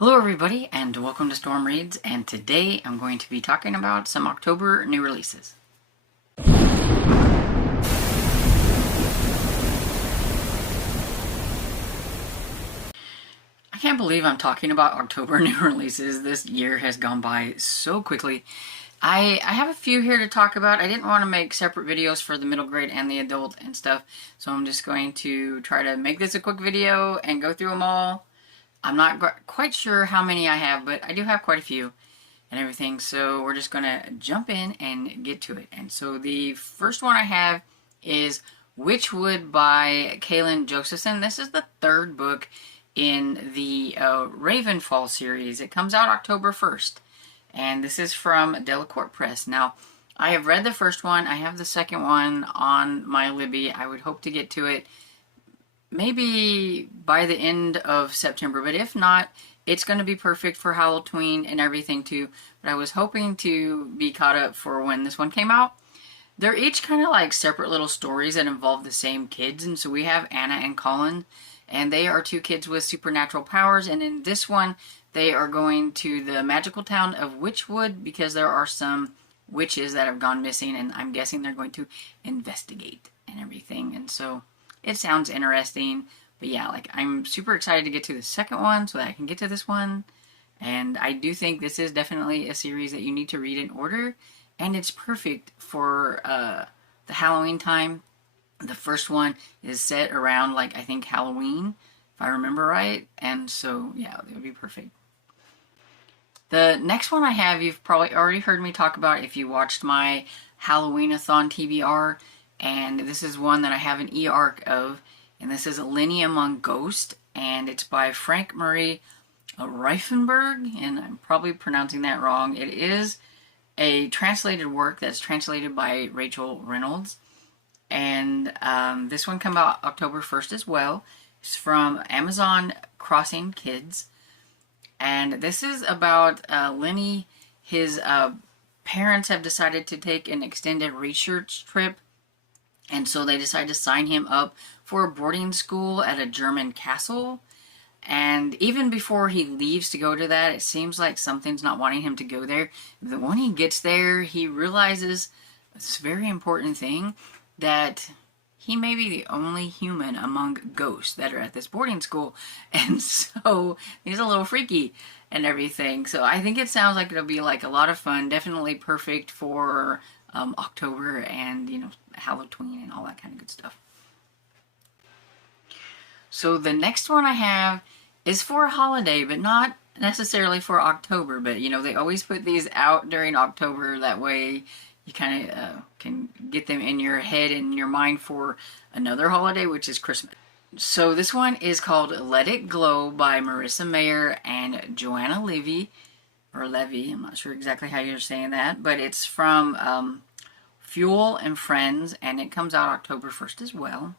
Hello everybody and welcome to Storm Reads, and today I'm going to be talking about some October new releases. I can't believe I'm talking about October new releases. This year has gone by so quickly. I have a few here to talk about. I didn't want to make separate videos for the middle grade and the adult and stuff, so I'm just going to try to make this a quick video and go through them all. I'm not quite sure how many I have, but I do have quite a few and everything, so we're just going to jump in and get to it. And so the first one I have is Witchwood by Kaylin Josephson. This is the third book in the Ravenfall series. It comes out October 1st, and this is from Delacorte Press. Now, I have read the first one. I have the second one on my Libby. I would hope to get to it maybe by the end of September, but if not, it's going to be perfect for Halloween and everything too. But I was hoping to be caught up for when this one came out. They're each kind of like separate little stories that involve the same kids, and so we have Anna and Colin, and they are two kids with supernatural powers, and in this one, they are going to the magical town of Witchwood because there are some witches that have gone missing, and I'm guessing they're going to investigate and everything, and so it sounds interesting, but yeah, like I'm super excited to get to the second one so that I can get to this one. And I do think this is definitely a series that you need to read in order, and it's perfect for the Halloween time. The first one is set around, like, I think Halloween, if I remember right, and so yeah, it would be perfect. The next one I have, you've probably already heard me talk about if you watched my Halloween-a-thon TBR. And this is one that I have an e-arc of, and this is Lenny Among Ghosts, and it's by Frank Murray Reifenberg, and I'm probably pronouncing that wrong. It is a translated work that's translated by Rachel Reynolds, and this one came out October 1st as well. It's from Amazon Crossing Kids, and this is about Lenny. His parents have decided to take an extended research trip, and so they decide to sign him up for a boarding school at a German castle. And even before he leaves to go to that, it seems like something's not wanting him to go there. But when he gets there, he realizes this very important thing, that he may be the only human among ghosts that are at this boarding school. And so he's a little freaky and everything. So I think it sounds like it'll be like a lot of fun. Definitely perfect for October and, you know, Halloween and all that kind of good stuff. So the next one I have is for a holiday, but not necessarily for October. But, you know, they always put these out during October. That way you kind of can get them in your head and your mind for another holiday, which is Christmas. So this one is called Let It Glow by Marissa Mayer and Joanna Levy. Or Levy, I'm not sure exactly how you're saying that, but it's from Fuel and Friends, and it comes out October 1st as well.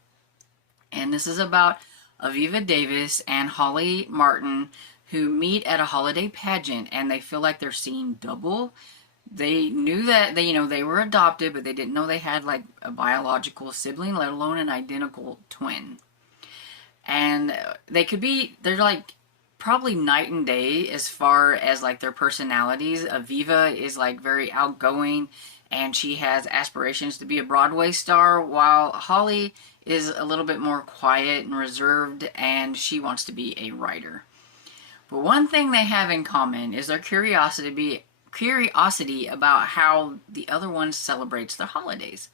And this is about Aviva Davis and Holly Martin, who meet at a holiday pageant, and they feel like they're seeing double. They knew that they were adopted, but they didn't know they had like a biological sibling, let alone an identical twin. And they're like probably night and day as far as like their personalities. Aviva is like very outgoing, and she has aspirations to be a Broadway star, while Holly is a little bit more quiet and reserved, and she wants to be a writer. But one thing they have in common is their curiosity about how the other one celebrates the holidays.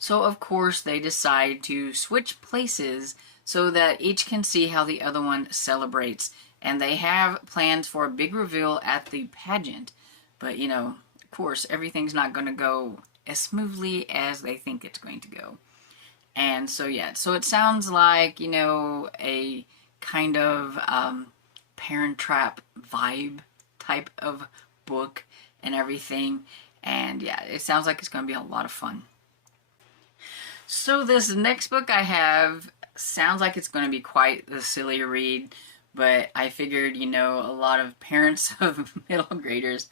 So of course they decide to switch places so that each can see how the other one celebrates. And they have plans for a big reveal at the pageant. But, you know, of course, everything's not going to go as smoothly as they think it's going to go. And so, yeah, so it sounds like, you know, a kind of Parent Trap vibe type of book and everything. And, yeah, it sounds like it's going to be a lot of fun. So this next book I have sounds like it's going to be quite the silly read. But I figured, you know, a lot of parents of middle graders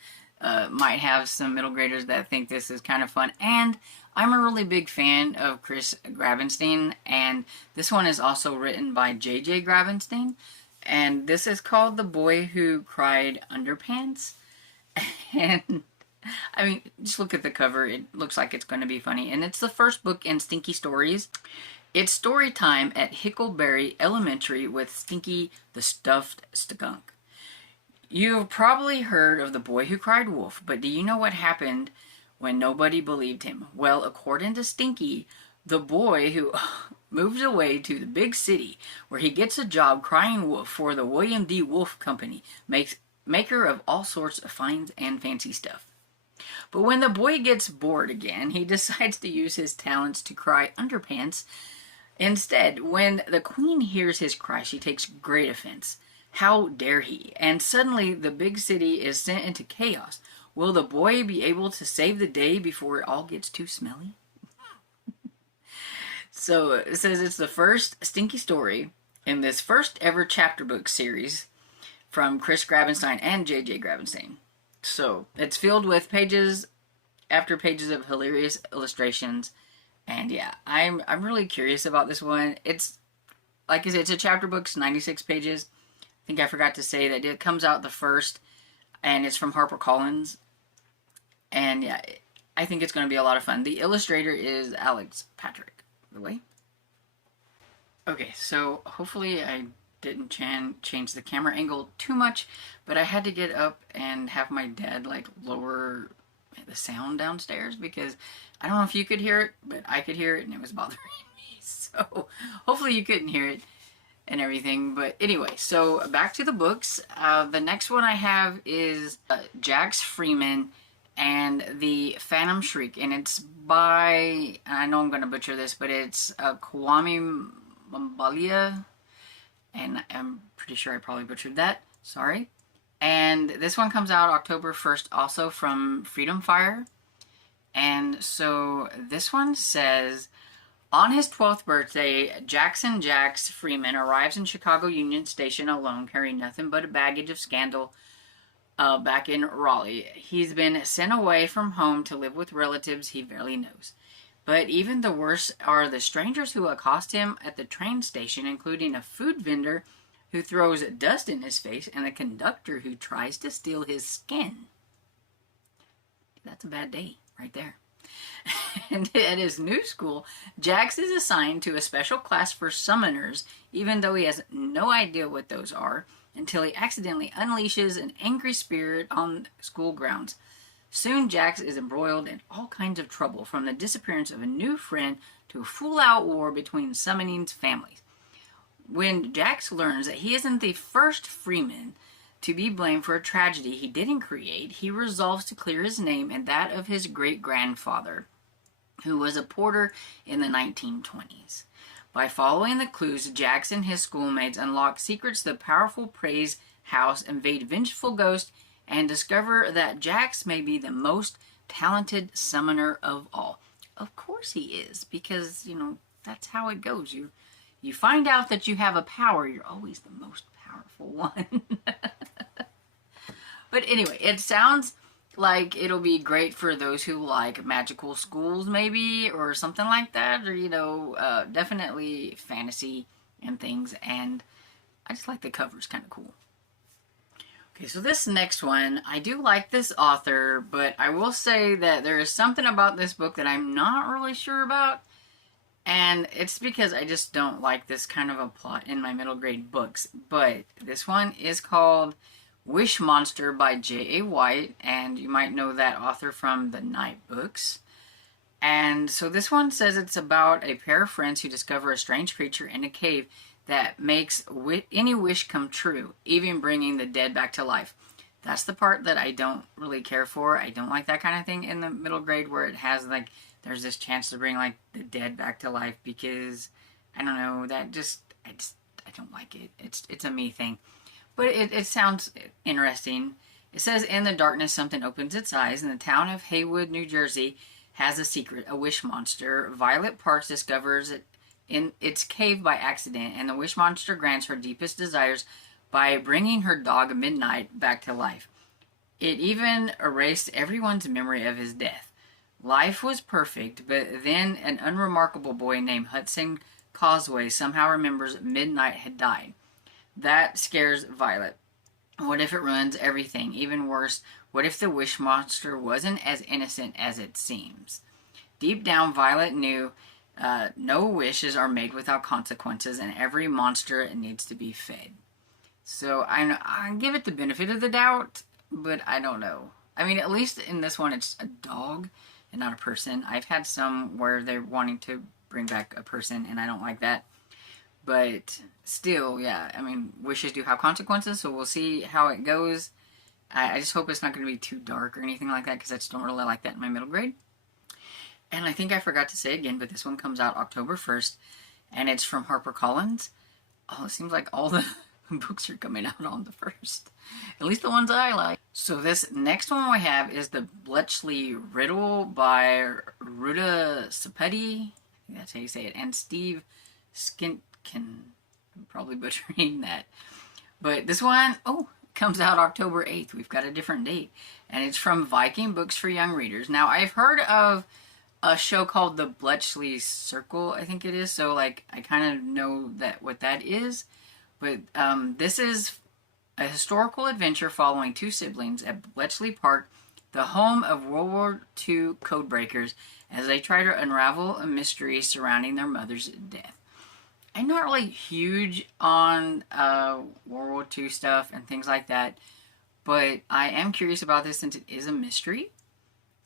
might have some middle graders that think this is kind of fun. And I'm a really big fan of Chris Gravenstein, and this one is also written by J.J. Gravenstein. And this is called The Boy Who Cried Underpants. And I mean, just look at the cover. It looks like it's going to be funny. And it's the first book in Stinky Stories. It's story time at Hickleberry Elementary with Stinky the Stuffed Skunk. You've probably heard of the boy who cried wolf, but do you know what happened when nobody believed him? Well, according to Stinky, the boy who moves away to the big city where he gets a job crying wolf for the William D. Wolf Company, maker of all sorts of fine and fancy stuff. But when the boy gets bored again, he decides to use his talents to cry underpants instead. When the queen hears his cry, she takes great offense. How dare he? And suddenly the big city is sent into chaos. Will the boy be able to save the day before it all gets too smelly? So it says it's the first Stinky story in this first ever chapter book series from Chris Grabenstein and J.J. Grabenstein. So it's filled with pages after pages of hilarious illustrations. And yeah, I'm really curious about this one. It's, like I said, it's a chapter book, 96 pages. I think I forgot to say that it comes out the first, and it's from HarperCollins. And yeah, I think it's going to be a lot of fun. The illustrator is Alex Patrick, by the way. Okay, so hopefully I didn't change the camera angle too much, but I had to get up and have my dad like lower the sound downstairs because I don't know if you could hear it, but I could hear it and it was bothering me. So hopefully you couldn't hear it and everything. But anyway, so back to the books. The next one I have is Jax Freeman and the Phantom Shriek, and it's by, I know I'm going to butcher this, but it's Kwame Mambalia, and I'm pretty sure I probably butchered that. Sorry. And this one comes out October 1st, also from Freedom Fire. And so this one says, on his 12th birthday, Jackson Jax Freeman arrives in Chicago Union Station alone, carrying nothing but a baggage of scandal back in Raleigh. He's been sent away from home to live with relatives he barely knows. But even the worst are the strangers who accost him at the train station, including a food vendor who throws dust in his face and a conductor who tries to steal his skin. That's a bad day right there. And at his new school, Jax is assigned to a special class for summoners, even though he has no idea what those are, until he accidentally unleashes an angry spirit on school grounds. Soon Jax is embroiled in all kinds of trouble, from the disappearance of a new friend to a full-out war between summoning's families. When Jax learns that he isn't the first Freeman to be blamed for a tragedy he didn't create, he resolves to clear his name and that of his great-grandfather, who was a porter in the 1920s. By following the clues, Jax and his schoolmates unlock secrets to the powerful Praise House, invade vengeful ghosts, and discover that Jax may be the most talented summoner of all. Of course he is, because, you know, that's how it goes. You find out that you have a power, you're always the most powerful one. But anyway, it sounds like it'll be great for those who like magical schools, maybe, or something like that, or, you know, definitely fantasy and things, and I just like the cover's kind of cool. Okay, so this next one, I do like this author, but I will say that there is something about this book that I'm not really sure about, and it's because I just don't like this kind of a plot in my middle grade books. But this one is called Wish Monster by J.A. White, and you might know that author from the Night books. And so this one says it's about a pair of friends who discover a strange creature in a cave that makes any wish come true, even bringing the dead back to life. That's the part that I don't really care for. I don't like that kind of thing in the middle grade where it has, like, there's this chance to bring, like, the dead back to life, because, I don't know, that just, I don't like it. It's a me thing. But it sounds interesting. It says, in the darkness, something opens its eyes. In the town of Haywood, New Jersey, has a secret, a wish monster. Violet Parks discovers it in its cave by accident, and the wish monster grants her deepest desires by bringing her dog Midnight back to life. It even erased everyone's memory of his death. Life was perfect, but then an unremarkable boy named Hudson Causeway somehow remembers Midnight had died. That scares Violet. What if it ruins everything? Even worse, what if the wish monster wasn't as innocent as it seems? Deep down, Violet knew no wishes are made without consequences, and every monster needs to be fed. So I give it the benefit of the doubt, but I don't know. I mean, at least in this one, it's a dog and not a person. I've had some where they're wanting to bring back a person, and I don't like that. But still, yeah, I mean, wishes do have consequences, so we'll see how it goes. I just hope it's not going to be too dark or anything like that, because I just don't really like that in my middle grade. And I think I forgot to say again, but this one comes out October 1st, and it's from HarperCollins. Oh, it seems like all the books are coming out on the 1st. At least the ones I like. So this next one we have is the Bletchley Riddle by Ruta Sepeti. That's how you say it. And Steve Skintkin. I'm probably butchering that. But this one, comes out October 8th. We've got a different date. And it's from Viking Books for Young Readers. Now, I've heard of a show called The Bletchley Circle, I think it is. So, like, I kind of know what that is. But this is a historical adventure following two siblings at Bletchley Park, the home of World War II codebreakers, as they try to unravel a mystery surrounding their mother's death. I'm not really huge on World War II stuff and things like that, but I am curious about this since it is a mystery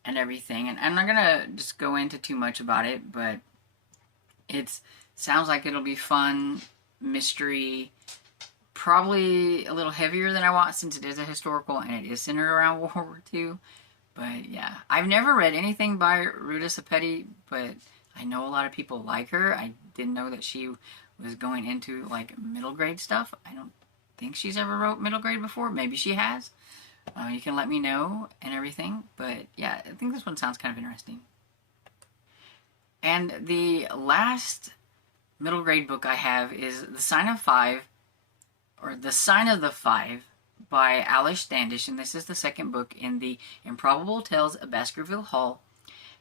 and everything. And I'm not going to just go into too much about it, but it sounds like it'll be fun, mystery, probably a little heavier than I want since it is a historical and it is centered around World War II. But yeah, I've never read anything by Ruta Sepeti, but I know a lot of people like her. I didn't know that she was going into like middle grade stuff. I don't think she's ever wrote middle grade before. Maybe she has. You can let me know and everything. But yeah, I think this one sounds kind of interesting. And the last middle grade book I have is The Sign of the Five by Alice Standish, and this is the second book in the Improbable Tales of Baskerville Hall.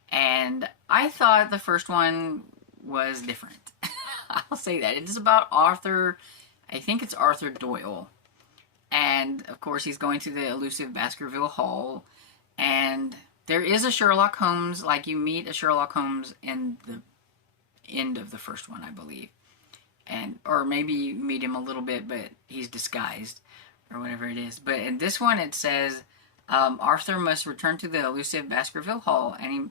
And I thought the first one was different. I'll say that. It is about Arthur, I think it's Arthur Doyle. And, of course, he's going to the elusive Baskerville Hall. And there is a Sherlock Holmes, like you meet a Sherlock Holmes in the end of the first one, I believe. Or maybe you meet him a little bit, but he's disguised, or whatever it is. But in this one, it says, Arthur must return to the elusive Baskerville Hall, and he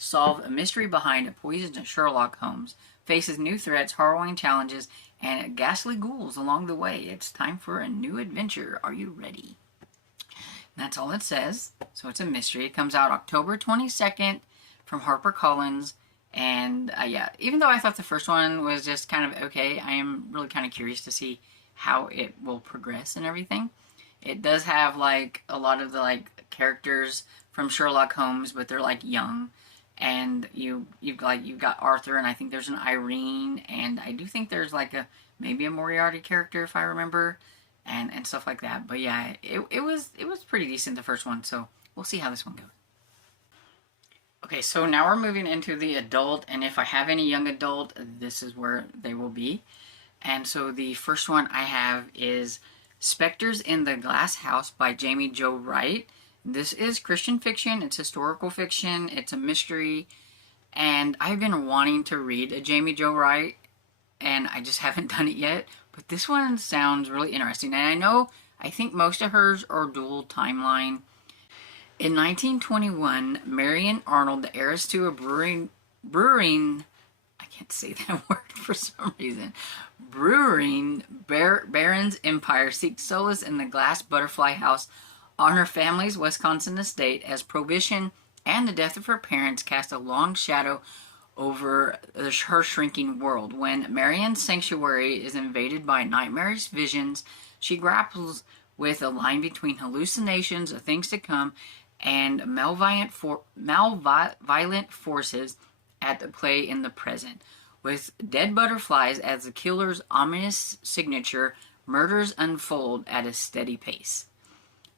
solve a mystery behind a poisoned Sherlock Holmes, faces new threats, harrowing challenges, and ghastly ghouls along the way. It's time for a new adventure. Are you ready? And that's all it says. So it's a mystery. It comes out October 22nd from HarperCollins. And yeah, even though I thought the first one was just kind of okay, I am really kind of curious to see how it will progress and everything. It does have like a lot of the like characters from Sherlock Holmes, but they're like young. And you've got Arthur, and I think there's an Irene, and I do think there's like maybe a Moriarty character if I remember, and stuff like that. But yeah, it was pretty decent, the first one, so we'll see how this one goes. Okay, so now we're moving into the adult, and if I have any young adult, this is where they will be. And so the first one I have is Specters in the Glass House by Jamie Jo Wright. This is Christian fiction, it's historical fiction, it's a mystery, and I've been wanting to read a Jamie Jo Wright, and I just haven't done it yet, but this one sounds really interesting, and I think most of hers are dual timeline. In 1921, Marion Arnold, the heiress to a brewing, I can't say that word for some reason, baron's empire seeks solace in the glass butterfly house on her family's Wisconsin estate as prohibition and the death of her parents cast a long shadow over her shrinking world. When Marion's sanctuary is invaded by nightmarish visions, she grapples with a line between hallucinations of things to come and malevolent forces at play in the present. With dead butterflies as the killer's ominous signature, murders unfold at a steady pace.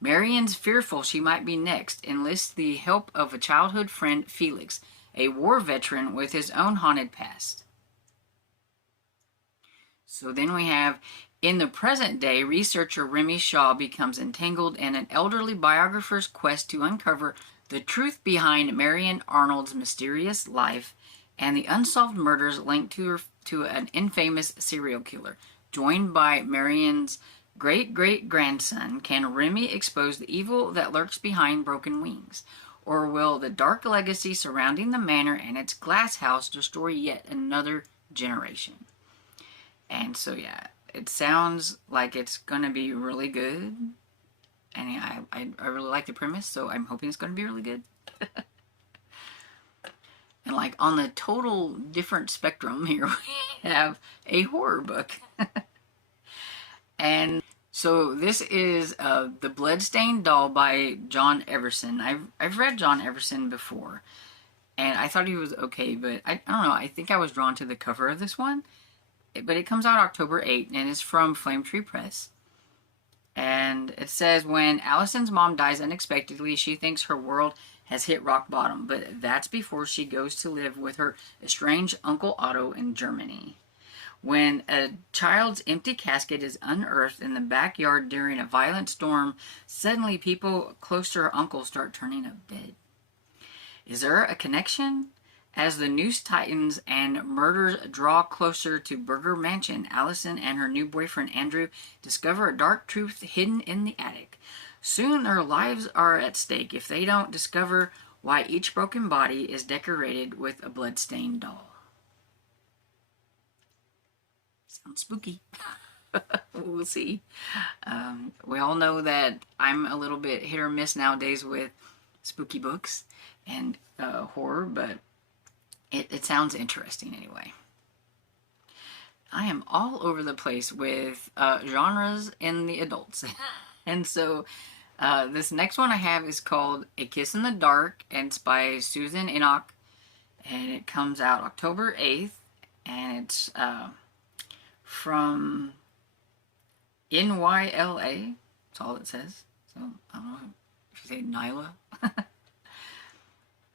Marion's fearful she might be next, enlists the help of a childhood friend, Felix, a war veteran with his own haunted past. So then we have In the present day, researcher Remy Shaw becomes entangled in an elderly biographer's quest to uncover the truth behind Marion Arnold's mysterious life and the unsolved murders linked to an infamous serial killer. Joined by Marion's great-great-grandson, can Remy expose the evil that lurks behind broken wings? Or will the dark legacy surrounding the manor and its glass house destroy yet another generation? And so, yeah, it sounds like it's going to be really good. And yeah, I really like the premise, so I'm hoping it's going to be really good. And like on the total different spectrum here, we have a horror book. And so this is The Bloodstained Doll by John Everson. I've read John Everson before, and I thought he was okay, but I don't know, I think I was drawn to the cover of this one. But it comes out October 8th, and it's from Flame Tree Press. And it says, when Allison's mom dies unexpectedly, she thinks her world has hit rock bottom, but that's before she goes to live with her estranged Uncle Otto in Germany. When a child's empty casket is unearthed in the backyard during a violent storm, suddenly people close to her uncle start turning up dead. Is there a connection? As the news tightens and murders draw closer to Burger Mansion, Allison and her new boyfriend Andrew discover a dark truth hidden in the attic. Soon their lives are at stake if they don't discover why each broken body is decorated with a bloodstained doll. Sounds spooky. We'll see. We all know that I'm a little bit hit or miss nowadays with spooky books and horror, but it sounds interesting anyway. I am all over the place with genres in the adults. And so this next one I have is called A Kiss in the Dark, and it's by Susan Enoch. And it comes out October 8th. And it's from NYLA. That's all it says. So I don't know if you say Nyla.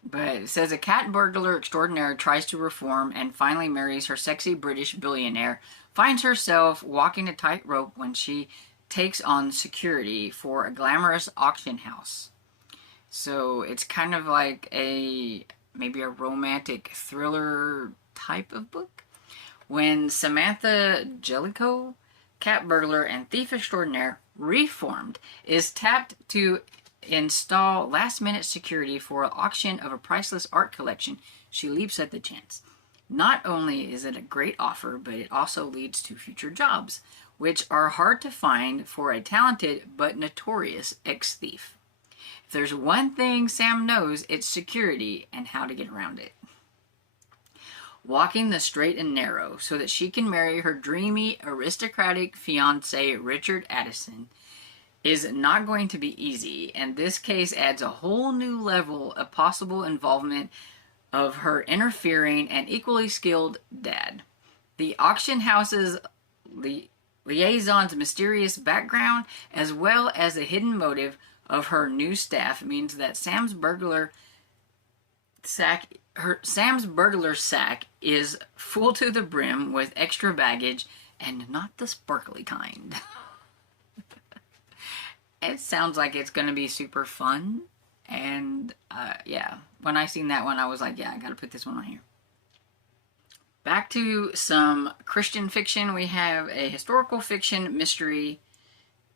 But it says a cat burglar extraordinaire tries to reform and finally marries her sexy British billionaire, finds herself walking a tightrope when she takes on security for a glamorous auction house. So it's kind of like maybe a romantic thriller type of book. When Samantha Jellicoe, cat burglar and thief extraordinaire, reformed, is tapped to install last-minute security for an auction of a priceless art collection, she leaps at the chance. Not only is it a great offer, but it also leads to future jobs, which are hard to find for a talented but notorious ex-thief. If there's one thing Sam knows, it's security and how to get around it. Walking the straight and narrow so that she can marry her dreamy, aristocratic fiancé, Richard Addison, is not going to be easy, and this case adds a whole new level of possible involvement of her interfering and equally skilled dad. The auction house's liaison's mysterious background, as well as the hidden motive of her new staff, means that Sam's burglar sack is full to the brim with extra baggage, and not the sparkly kind. It sounds like it's going to be super fun, and yeah, when I seen that one, I was like, yeah, I gotta put this one on here. Back to some Christian fiction, we have a historical fiction mystery,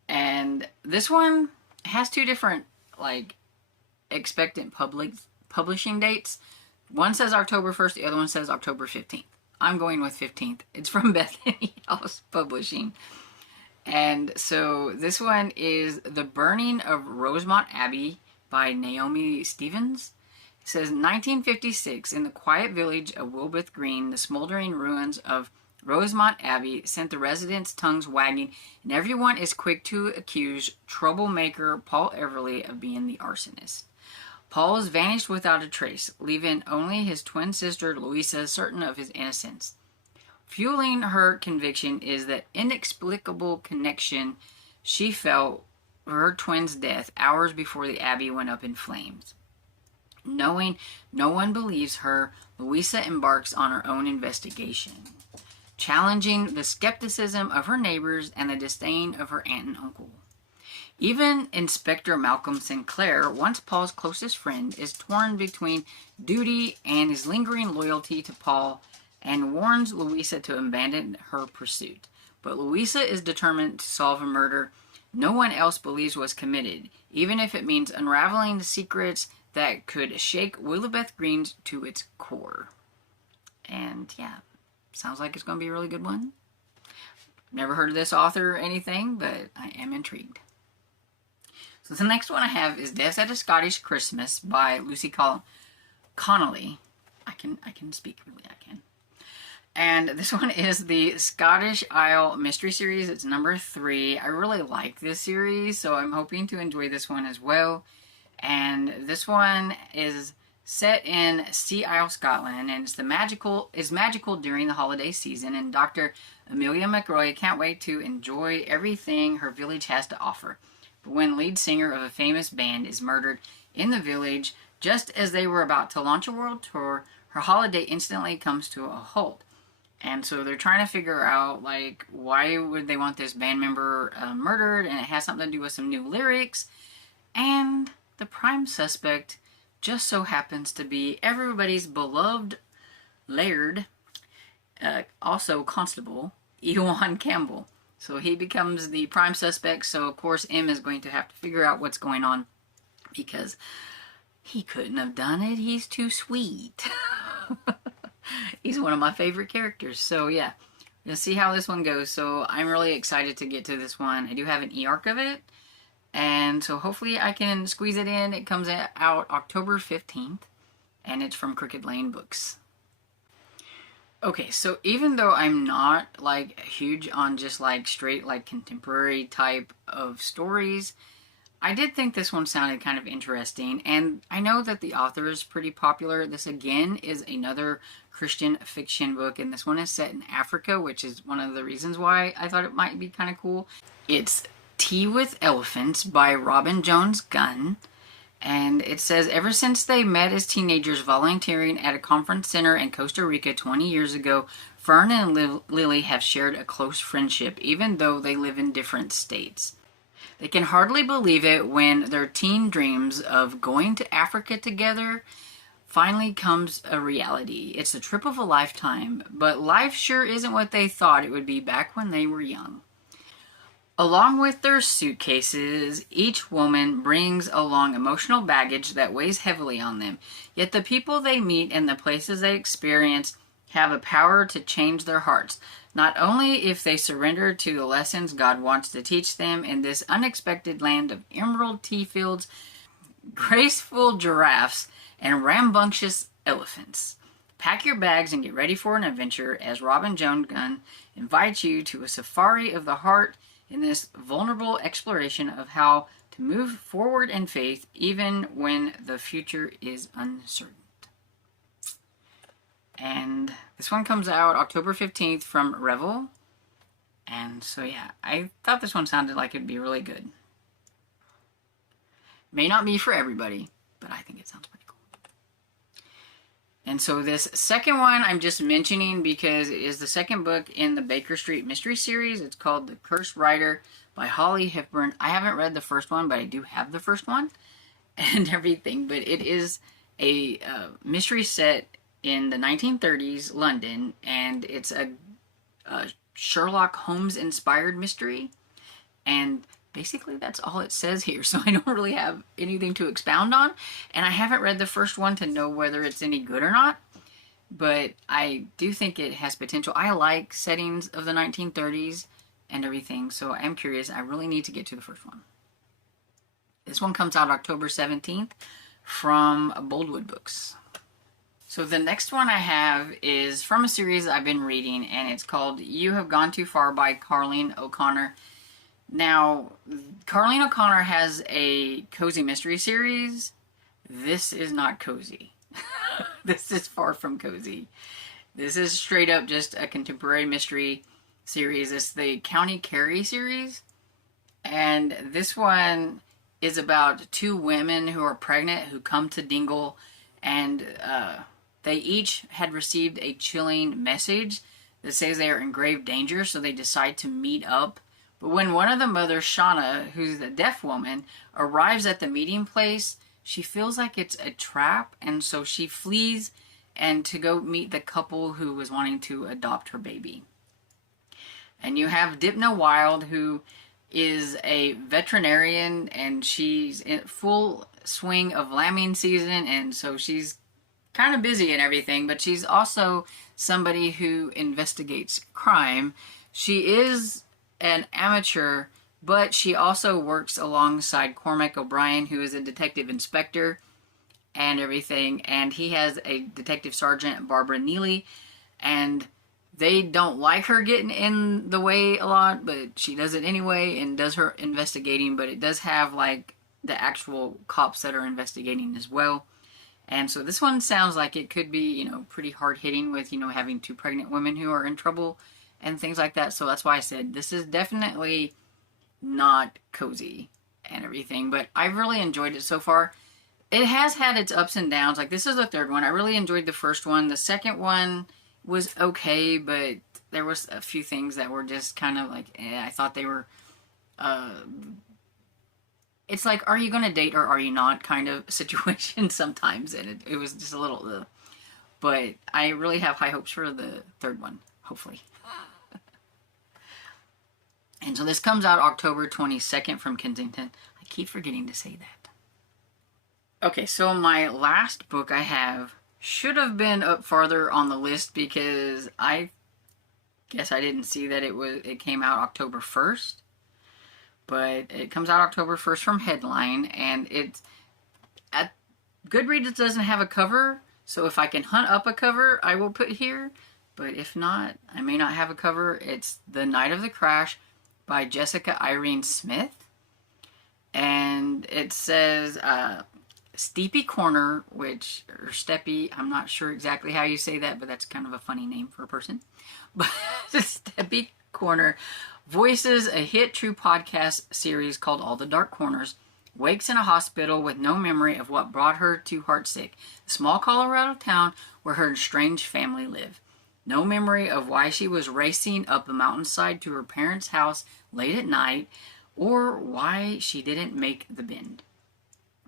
and this one has two different, like, expectant publishing dates. One says October 1st, the other one says October 15th. I'm going with 15th. It's from Bethany House Publishing. And so this one is The Burning of Rosemont Abbey by Naomi Stevens. It says, 1956, in the quiet village of Wilbeth Green, the smoldering ruins of Rosemont Abbey sent the residents' tongues wagging, and everyone is quick to accuse troublemaker Paul Everly of being the arsonist. Paul has vanished without a trace, leaving only his twin sister Louisa certain of his innocence. Fueling her conviction is the inexplicable connection she felt with her twin's death hours before the Abbey went up in flames. Knowing no one believes her, Louisa embarks on her own investigation. challenging the skepticism of her neighbors and the disdain of her aunt and uncle. Even Inspector Malcolm Sinclair, once Paul's closest friend, is torn between duty and his lingering loyalty to Paul and warns Louisa to abandon her pursuit. But Louisa is determined to solve a murder no one else believes was committed, even if it means unraveling the secrets that could shake Willowbeth Green to its core. And yeah, sounds like it's going to be a really good one. Never heard of this author or anything, but I am intrigued. So the next one I have is Death at a Scottish Christmas by Lucy Connolly. I can speak, really, I can. And this one is the Scottish Isle Mystery Series. It's number 3. I really like this series, so I'm hoping to enjoy this one as well. And this one is set in Sea Isle, Scotland, and it's magical during the holiday season, and Dr. Amelia McRoy can't wait to enjoy everything her village has to offer. But when lead singer of a famous band is murdered in the village just as they were about to launch a world tour, her holiday instantly comes to a halt. And so they're trying to figure out, like, why would they want this band member murdered, and it has something to do with some new lyrics. And the prime suspect just so happens to be everybody's beloved laird, also constable, Ewan Campbell. So he becomes the prime suspect, so of course M is going to have to figure out what's going on, because he couldn't have done it. He's too sweet. He's one of my favorite characters. So yeah, we'll see how this one goes. So I'm really excited to get to this one. I do have an e-arc of it, and so hopefully I can squeeze it in. It comes out October 15th, and it's from Crooked Lane Books. Okay, so even though I'm not like huge on just like straight like contemporary type of stories, I did think this one sounded kind of interesting, and I know that the author is pretty popular. This again is another Christian fiction book, and this one is set in Africa, which is one of the reasons why I thought it might be kind of cool. It's Tea with Elephants by Robin Jones Gunn, and it says, ever since they met as teenagers volunteering at a conference center in Costa Rica 20 years ago, Fern and Lily have shared a close friendship, even though they live in different states. They can hardly believe it when their teen dreams of going to Africa together finally comes a reality. It's the trip of a lifetime, but life sure isn't what they thought it would be back when they were young. Along with their suitcases, each woman brings along emotional baggage that weighs heavily on them. Yet the people they meet and the places they experience have a power to change their hearts, not only if they surrender to the lessons God wants to teach them in this unexpected land of emerald tea fields, graceful giraffes, and rambunctious elephants. Pack your bags and get ready for an adventure as Robin Jones Gunn invites you to a safari of the heart in this vulnerable exploration of how to move forward in faith even when the future is uncertain. And this one comes out October 15th from Revel. And so yeah, I thought this one sounded like it'd be really good. May not be for everybody, but I think it sounds pretty cool. And so this second one I'm just mentioning because it is the second book in the Baker Street Mystery Series. It's called The Cursed Rider by Holly Hepburn. I haven't read the first one, but I do have the first one and everything. But it is a mystery set in the 1930s London, and it's a Sherlock Holmes inspired mystery, and basically that's all it says here, so I don't really have anything to expound on, and I haven't read the first one to know whether it's any good or not, but I do think it has potential. I like settings of the 1930s and everything, so I'm curious. I really need to get to the first one. This one comes out October 17th from Boldwood Books. So the next one I have is from a series I've been reading, and it's called You Have Gone Too Far by Carleen O'Connor. Now, Carleen O'Connor has a cozy mystery series. This is not cozy. This is far from cozy. This is straight up just a contemporary mystery series. It's the County Kerry series. And this one is about two women who are pregnant who come to Dingle, and they each had received a chilling message that says they are in grave danger, so they decide to meet up. But when one of the mothers, Shauna, who's the deaf woman, arrives at the meeting place, she feels like it's a trap, and so she flees and to go meet the couple who was wanting to adopt her baby. And you have Dipna Wild, who is a veterinarian, and she's in full swing of lambing season, and so she's kind of busy and everything, but she's also somebody who investigates crime. She is an amateur, but she also works alongside Cormac O'Brien, who is a detective inspector and everything, and he has a detective sergeant, Barbara Neely, and they don't like her getting in the way a lot, but she does it anyway and does her investigating. But it does have like the actual cops that are investigating as well. And so this one sounds like it could be, you know, pretty hard hitting with, you know, having 2 pregnant women who are in trouble and things like that. So that's why I said this is definitely not cozy and everything, but I've really enjoyed it so far. It has had its ups and downs. Like, this is the 3rd one. I really enjoyed the first one. The second one was okay, but there was a few things that were just kind of like, I thought they were, it's like, are you going to date or are you not kind of situation sometimes, and it was just a little, but I really have high hopes for the 3rd one, hopefully. And so this comes out October 22nd from Kensington. I keep forgetting to say that. Okay, so my last book I have should have been up farther on the list because I guess I didn't see that it came out October 1st. But it comes out October 1st from Headline, and it's at Goodreads. It doesn't have a cover, so if I can hunt up a cover, I will put here. But if not, I may not have a cover. It's The Night of the Crash by Jessica Irene Smith, and it says Steepy Corner, or Steppy, I'm not sure exactly how you say that, but that's kind of a funny name for a person. But Steppy Corner voices a hit true podcast series called All the Dark Corners, wakes in a hospital with no memory of what brought her to Heartsick, a small Colorado town where her estranged family live. No memory of why she was racing up the mountainside to her parents' house late at night, or why she didn't make the bend.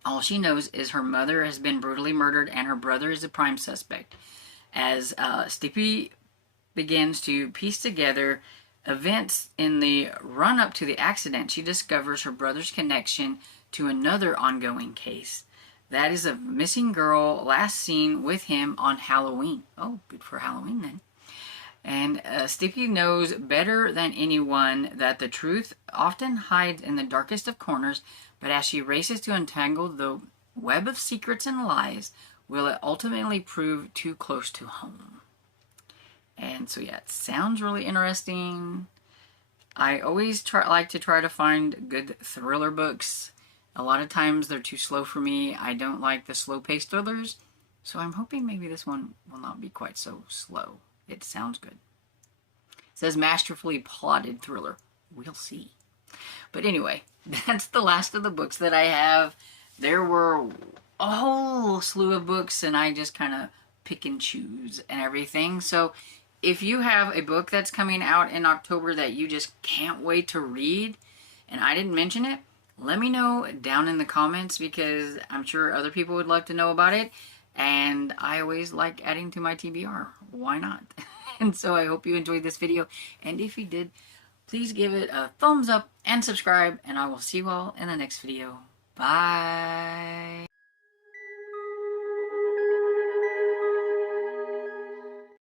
All she knows is her mother has been brutally murdered and her brother is a prime suspect. As Stippy begins to piece together events in the run-up to the accident, she discovers her brother's connection to another ongoing case. That is a missing girl last seen with him on Halloween. Oh, good for Halloween then. And Stippy knows better than anyone that the truth often hides in the darkest of corners, but as she races to untangle the web of secrets and lies, will it ultimately prove too close to home? And so yeah, it sounds really interesting. I always like to try to find good thriller books. A lot of times they're too slow for me. I don't like the slow-paced thrillers, so I'm hoping maybe this one will not be quite so slow. It sounds good. It says masterfully plotted thriller. We'll see. But anyway, that's the last of the books that I have. There were a whole slew of books, and I just kind of pick and choose and everything. So if you have a book that's coming out in October that you just can't wait to read, and I didn't mention it, let me know down in the comments, because I'm sure other people would love to know about it. And I always like adding to my TBR. Why not? And so I hope you enjoyed this video. And if you did, please give it a thumbs up and subscribe. And I will see you all in the next video. Bye.